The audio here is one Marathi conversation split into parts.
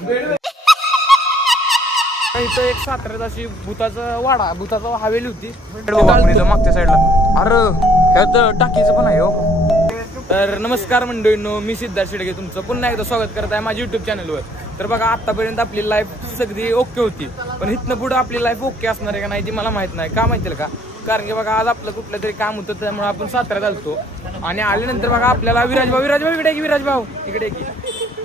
इथं एक साताऱ्यात अशी भूताचा वाडा भूताचा हवेली होती. तिथं मागच्या साईडला अरे ह्यात टाकीचं पण आहे हो. तर नमस्कार मंडळींनो मी सिद्धार्थ शिडगे तुमचं. पुन्हा एकदा स्वागत करत आहे माझ्या युट्यूब चॅनलवर तर बघा आतापर्यंत आपली लाईफ सगळी ओके होती. पण इथनं पुढे आपली लाईफ ओके असणार आहे का नाही ती मला माहीत नाही. का माहिती का? कारण की बघा आज आपलं कुठलं तरी काम होतं त्यामुळे आपण साताऱ्यात आलतो. आणि आल्यानंतर बघा आपल्याला विराजभाऊ विराजभाऊ इकडे की विराजभाऊ. इकडे की.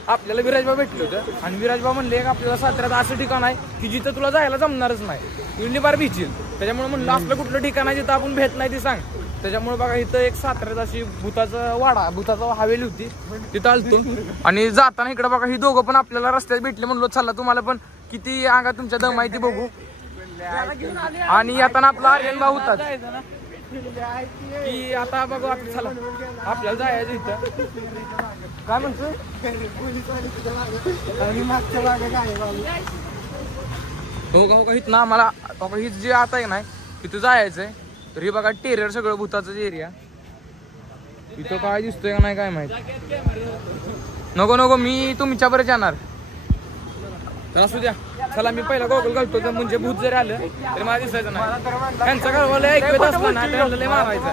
आपल्याला विराजबा भेटले होतं. आणि विराजबा म्हणले एक आपल्याला साताऱ्यात असं ठिकाण आहे की जिथं तुला जायला जमणारच नाही. युनिबार भीचील त्याच्यामुळे म्हणलं आपलं कुठलं ठिकाण आहे जिथं आपण भेट नाही ते सांग. त्याच्यामुळे बघा इथं एक साताऱ्यात अशी भूताचा वाडा भूताचा हवेली होती. तिथं आलतो. आणि जाताना इकडे बघा ही दोघं पण आपल्याला रस्त्यात भेटले. म्हणलो चला तुम्हाला पण किती अंगा तुमच्या दम माहिती बघू. आणि येताना आपला आर्यन भाऊ होता की आता बघू आता चला. आपल्याला जायचं इथं. काय म्हणतो हो का हो का इथं आम्हाला बाबा का ही जी आता आहे ना तिथं जायचंय. तर हे बघा टेरियर सगळं भूताचं एरिया इथं काय दिसतोय का नाही काय माहीत? नको नको मी तुमच्या बरं जाणार. तर असू द्या. चला मी पहिला गोगल घालतो तर म्हणजे भूत जरी आलं तरी मला दिसायचं नाही. त्यांचं घरवाला ऐकत असलं ना त्यांना लय मारायचं.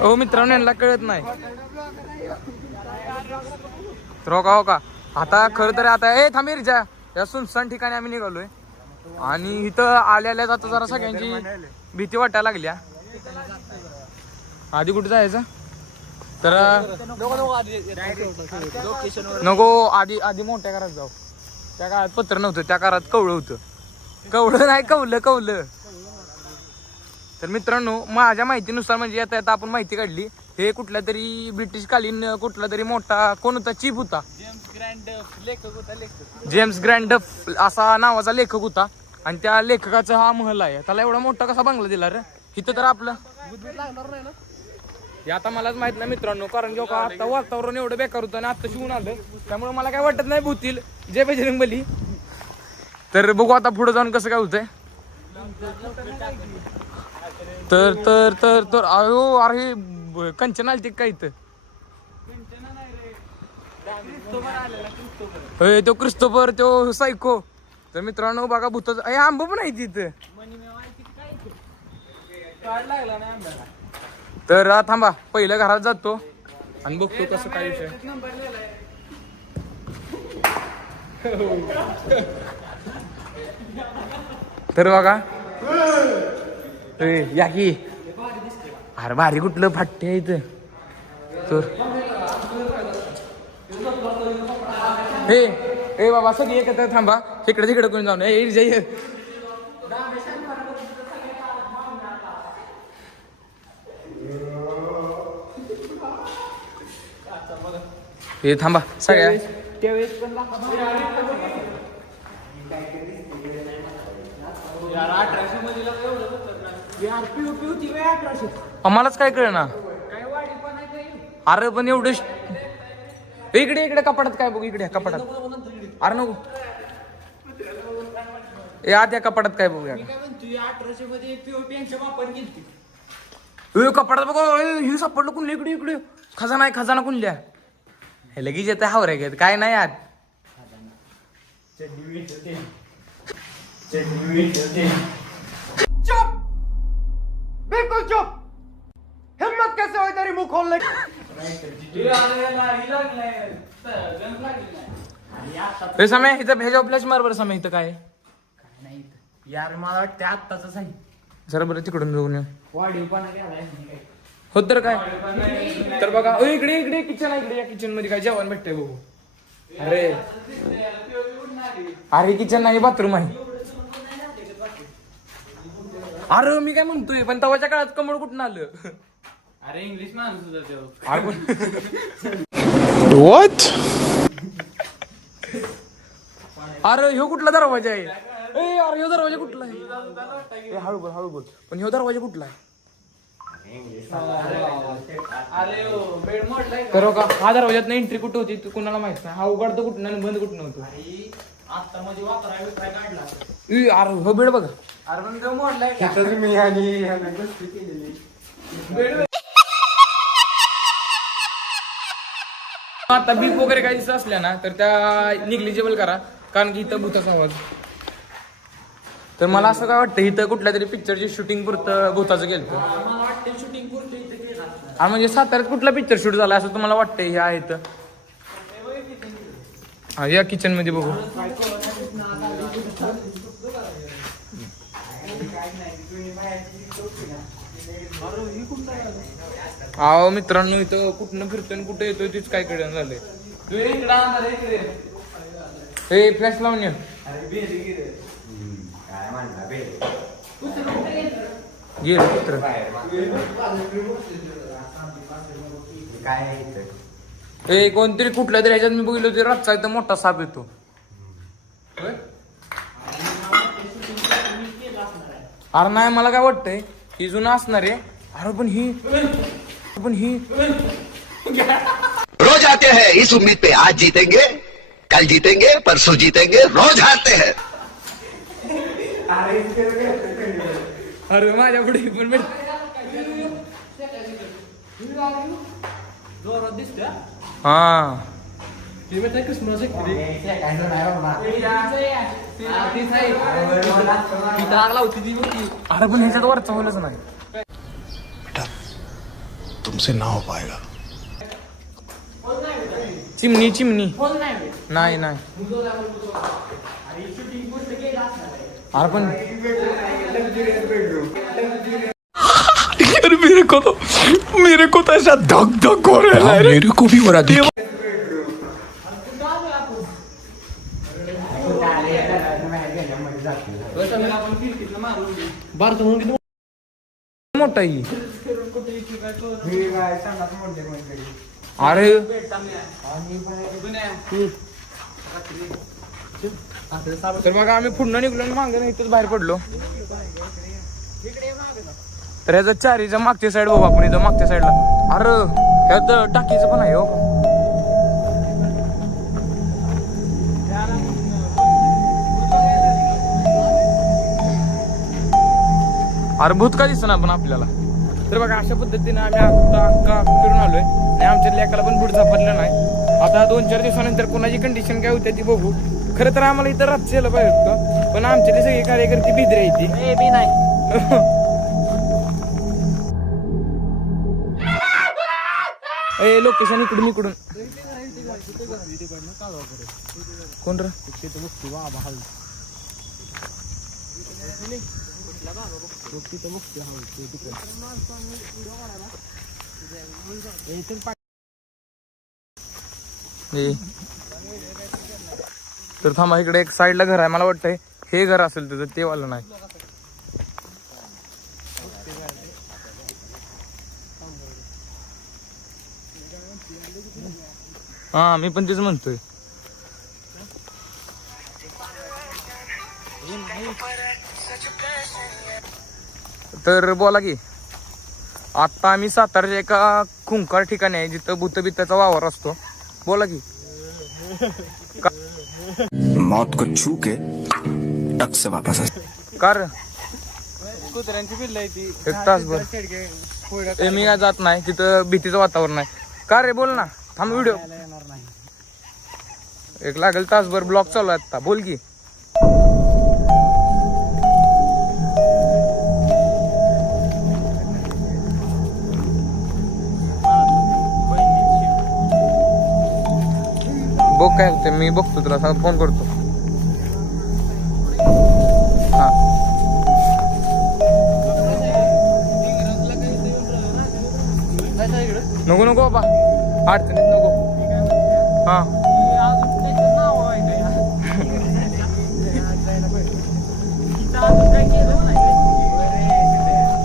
हो मित्रांनो यांना कळत नाही. तर हो का? हो का आता खरं तर आता ए थांबीर रिजा या सुनसान ठिकाणी आम्ही निघालोय. आणि इथं आल्या आल्या जाता जरा सगळ्यांची भीती वाटायला लागल्या. आधी कुठे जायचं? तर नको आधी आधी मोठ्या घरात जाऊ. त्या काळात पत्र नव्हतं त्या काळात कवळं होतं. कवळं नाही कवलं कवलं तर मित्रांनो माझ्या माहितीनुसार म्हणजे आता आता आपण माहिती काढली हे कुठल्या तरी ब्रिटिश कालीन कुठला तरी मोठा कोण होता? चीफ होता जेम्स ग्रँडफ असा नावाचा लेखक होता. आणि त्या लेखकाचा हा महल आहे. त्याला एवढा मोठा कसा बंगला दिला रे? इथं तर आपलं हे आता मलाच माहीत नाही मित्रांनो कारण की का आता वातावरण एवढं बेकार होतं आणि आता शिवून आलं त्यामुळे मला काय वाटत नाही भूतील. जे बजरंग बली. तर बघू आता पुढे जाऊन कसं काय होतंय. तर तर तर तर अयो अरे कंचन आलती काय इथं? होय तो क्रिस्तोफर तो सायको. तर मित्रांनो बघा भूत आंब पण आहे तिथं. तर थांबा पहिल्या घरात जातो. आणि बघतो कसं काय विषय. तर बघा. या की. अरे भारी कुठलं आहे इथं. तर हे ए बाबा सगळी एकत्र थांबा. इकडे तिकडे कोणी जाऊन? ए हे थांबा सगळ्या. आम्हालाच काय कळना. अरे पण एवढं इकडे इकडे कपाटात काय बघ इकडे कपाटात. अरे नको. या कपाटात काय बघूया. कपाटात बघ हे सापडलं कुणलं इकडे इकडे. खजाना आहे खजाना कुणल्या? हे लगेच येते हावर आहे काय नाही आत. बिल्कुल चुप! हिम्मत कैसे हुई तेरी मुंह खोलने हे समय इथं भेजा फ्लॅश मार बरं समय इथं काय? यार मला वाटतं आत्ताच आहे. जरा बरं तिकडून जाऊन येऊ वाढीवपणा केलाय हो तर काय? तर बघा ओ, इकडे इकडे किचन आहे इकडे या किचनमध्ये काय जेवण भेटतंय बघू. अरे. अरे किचन नाही बाथरूम आहे. अरे मी काय म्हणतोय पण तवाच्या काळात कमळ कुठून आलं? अरे इंग्लिश माणूस होता तो. अरे ह्यो कुठला दरवाजा आहे? ए अरे ह्यो दरवाजा कुठला आहे? ए, हळू बोल हळू बोल. पण ह्यो दरवाजा कुठला आहे? अरे बेड मोडलाय तर हो का हा दरवाजात एंट्री कुठं होती? तू कुणाला माहीत नाही. हा उघडतो कुठं आणि बंद कुठं नव्हतं अरे हो बेड बघा. अरे? मी आणि आता बीप वगैरे काही दिसत असल्या ना तर त्या निग्लिजिबल करा. कारण की इथं भूताचा आवाज. तर मला असं काय वाटतं इथं कुठल्या तरी पिक्चरची शूटिंग पुरतं भूताचं गेलं हा म्हणजे साताऱ्यात कुठला पिक्चर शूट झाला असं तुम्हाला वाटतंय हे आहे तर हा या किचनमध्ये बघू. अहो मित्रांनो इथं कुठनं फिरतोय आणि कुठं येतोय तीच काय कळण झालंय. तू ये. इकडं काय म्हणला इकडे. हे ए कोणतरी कुठल्या तरी ह्याच्यात मी बघितलं ते रातचा एकदम मोठा साप येतो. अरे नाही मला काय वाटतंय ही जुनं असणार आहे. अरे पण ही पण ही. रोज आते हैं इस उम्मीद पे आज जीतेंगे कल जीतेंगे परसों जीतेंगे रोज हारते हैं। अरे माझ्या पुढे पण भेट. हा? अरे पण ह्याच्यात वरचा होलच नाही. तुमसे ना हो पाएगा चिमणी चिमणी. नाही. नाही अरे पण यार मेरे को तो मेरे को तो ऐसा धक धक हो रहा है मेरे को भी हो रहा है मोठा ही अरे तर मग आम्ही पुन्हा निघलो आणि मागं नाही बाहेर पडलो. तर ह्याचं चारीच्या मागच्या साईड बघू आपण इथं मागच्या साईडला अरे ह्यात टाकीचं पण आहे हो. अरे भूत का दिसत ना पण आपल्याला? तर बघा अशा पद्धतीने आम्ही आता अक्का फिरून आलोय. आणि आमच्या लेकाला पण बुट सापडलं नाही. आता दोन चार दिवसानंतर कोणाची कंडिशन काय होते ती बघू. खरं तर आम्हाला इथं रात्री यायला पाहिजे होतं पण आमचे सगळे कार्यकर्ते भिद्रे येते मी नाही. ए लोकेशन इकडून इकडून. कोण रे. तर थांबा इकडे एक साईडला घर आहे. मला वाटतंय हे घर असेल तुझं ते वाला नाही. हा मी पण तेच म्हणतोय. तर बोला की आता आम्ही सातारच्या एका खुंकार ठिकाणी आहे जिथं भूतबित्ताचा वावर असतो. बोला की. मौत को छू के टक से वापस आ कार। कुत्र्यांची पिल्ल आहे ती. एक तासभर ए, मी काय? जात नाही. तिथं भीतीचं वातावरण आहे. का रे बोल ना. थांब व्हिडिओ. येणार नाही. एक लागेल तासभर ब्लॉक चालू आहे आता बोल की. बघ काय होते मी बघतो तुला सांग फोन करतो. नको नको बाबा. अडचणीत नको. हा.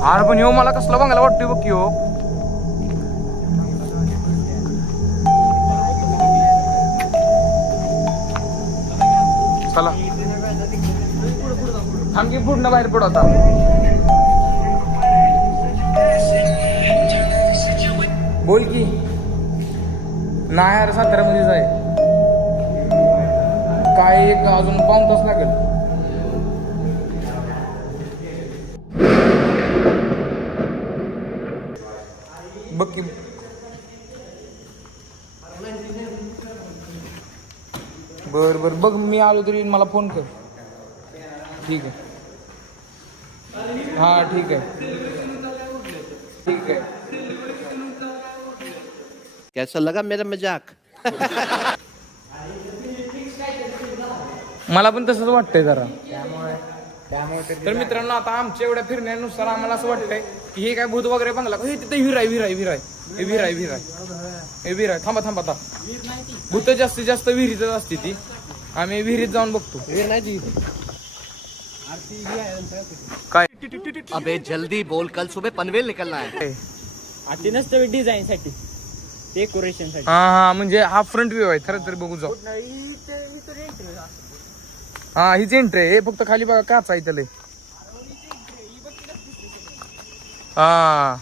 अरे पण येऊ मला कसला बघायला वाटतोय बघ की हो चला. थांबी पूर्ण बाहेर पड आता. बोल की. नाही अरे साताऱ्यामध्येच आहे. काय एक अजून पाऊन तास लागेल. बघ की. बर बर. बघ मी आलो तरी मला फोन कर. ठीक आहे. हा ठीक आहे. ठीक आहे. कैसा लगा मेरा मजाक? मला पण तसंच वाटतंय जरा. तर मित्रांनो आता आमच्या एवढ्या फिरण्यानुसार आम्हाला असं वाटतंय की हे काय भूत वगैरे बंगला हे तिथे विराय विराय विराय हे विराय विराय. हे विराय. थांबा थांबा आता. भूत जास्तीत जास्त विहिरीतच असते ती. आम्ही विहिरीत जाऊन बघतो. काय? अबे जल्दी बोल कल सुबह पनवेल निकलना है. आधी नसतं डिझाईन साठी. डेकोरेशनसाठी. हा हा म्हणजे हा फ्रंट व्ह्यू आहे खरं तर बघू जाऊ. हा हीच एंट्री आहे. हे फक्त खाली बघा काच आहे त्याला हा.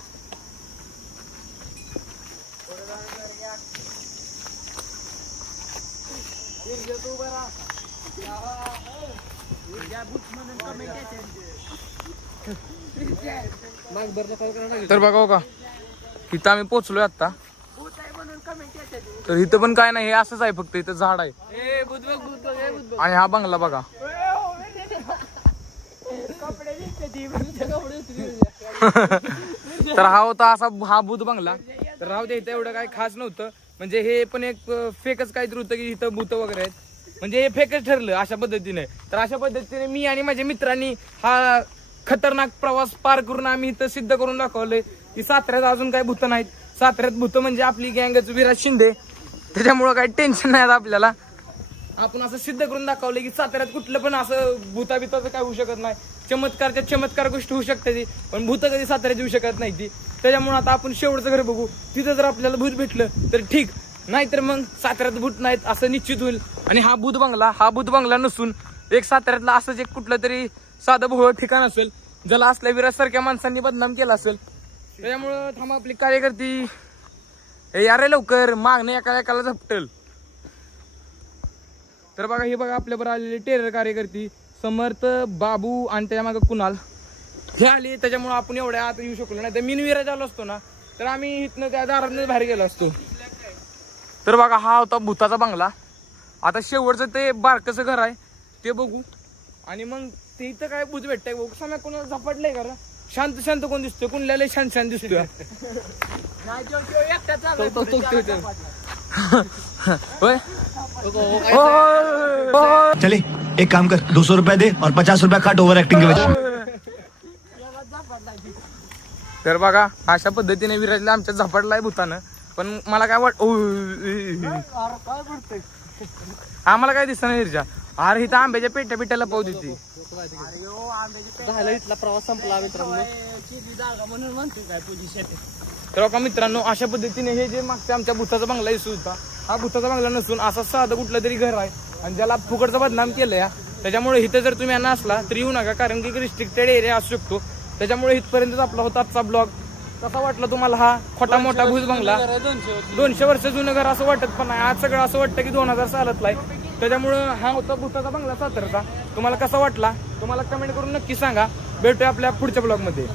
तर बघा हो का इथं आम्ही पोचलोय आता तर इथं पण काय नाही हे असंच आहे फक्त इथं झाड आहे. आणि हा बंगला बघा. तर हा होता असा हा भूत बंगला. तर राहू दे इथं एवढं काही खास नव्हतं. म्हणजे हे पण एक फेकच काहीतरी होतं की इथं भूत वगैरे आहेत. म्हणजे हे फेकच ठरलं अशा पद्धतीने. तर अशा पद्धतीने मी आणि माझ्या मित्रांनी हा खतरनाक प्रवास पार करून आम्ही इथं सिद्ध करून दाखवलंय. की साताऱ्यात अजून काही भूत नाहीत. साताऱ्यात भूत म्हणजे आपली गँगच विराज शिंदे. त्याच्यामुळं काही टेन्शन नाही आपल्याला. आपण असं सिद्ध करून दाखवलं की साताऱ्यात कुठलं पण असं भूताबिताचं काय होऊ शकत नाही. चमत्कारच्या चमत्कार गोष्ट होऊ शकते ती पण भूत कधी साताऱ्यात येऊ शकत नाही ती. त्याच्यामुळे आता आपण शेवटचं घर बघू. तिथं जर आपल्याला भूत भेटलं तर ठीक. नाहीतर मग साताऱ्यात भूत नाहीत असं निश्चित होईल. आणि हा भूत बंगला हा भूत बंगला नसून एक साताऱ्यातला असंच एक कुठलं तरी साधं भोळ ठिकाण असेल. ज्याला असल्या विराजसारख्या माणसांनी बदनाम केला असेल त्याच्यामुळं थांबा आपली कार्यकर्ती. हे लवकर मागणं एका एकाला झपटल. तर बघा हे बघा आपल्याबरोबर आलेले टेरर कार्यकर्ती समर्थ बाबू आणि त्याच्या मागं कुणाल. हे आले त्याच्यामुळं आपण एवढ्या आत येऊ शकलो नाही. तर मीन विराज आलो असतो ना तर आम्ही इथनं त्या दारातनं बाहेर गेलो असतो. तर बघा हा होता भूताचा बंगला. आता शेवटचं ते बारकसं घर आहे ते बघू. आणि मग ते इथं काय भूत भेटतंय समय कोणाला झपाटलंय का रे? शांत शांत कोण दिसतोय? कुणल्या लय शांत शांत दिसतोय? तो- तो- तो- तो- होय होय, होय. चले एक काम कर. दो सौ रुपया दे और पचास रुपया काट ओवर एक्टिंग के वजह तर बघा अशा पद्धतीने विराजला आमच्या झपाटलाय भूतानं. पण मला काय वाट आम्हाला काय दिसत नाही विरजा अरे इथं आंब्याच्या पेट्या पेट्याला पाहू देते. झालं इथला प्रवास संपला मित्रांनो तर मित्रांनो अशा पद्धतीने हे जे मागच्या आमच्या भूताचा बंगला दिसू होता हा भूताचा बंगला नसून असा साधं कुठलं तरी घर आहे. आणि ज्याला फुकटचा बदनाम केलंय त्याच्यामुळे इथं जर तुम्ही यांना असला तर येऊ नका कारण की रिस्ट्रिक्टेड एरिया असू शकतो. त्याच्यामुळे इथपर्यंतच आपला होता आजचा ब्लॉग कसा वाटला तुम्हाला हा खोटा मोठा भूत बंगला? दोनशे वर्ष जुनं घर असं वाटत पण नाही. आज सगळं असं वाटतं की दोन हजार सालातला आहे. त्याच्यामुळं हा होता भूताचा बंगला सातारचा. तुम्हाला कसा वाटला? तुम्हाला कमेंट करून नक्की सांगा. भेटूया आपल्या पुढच्या ब्लॉगमध्ये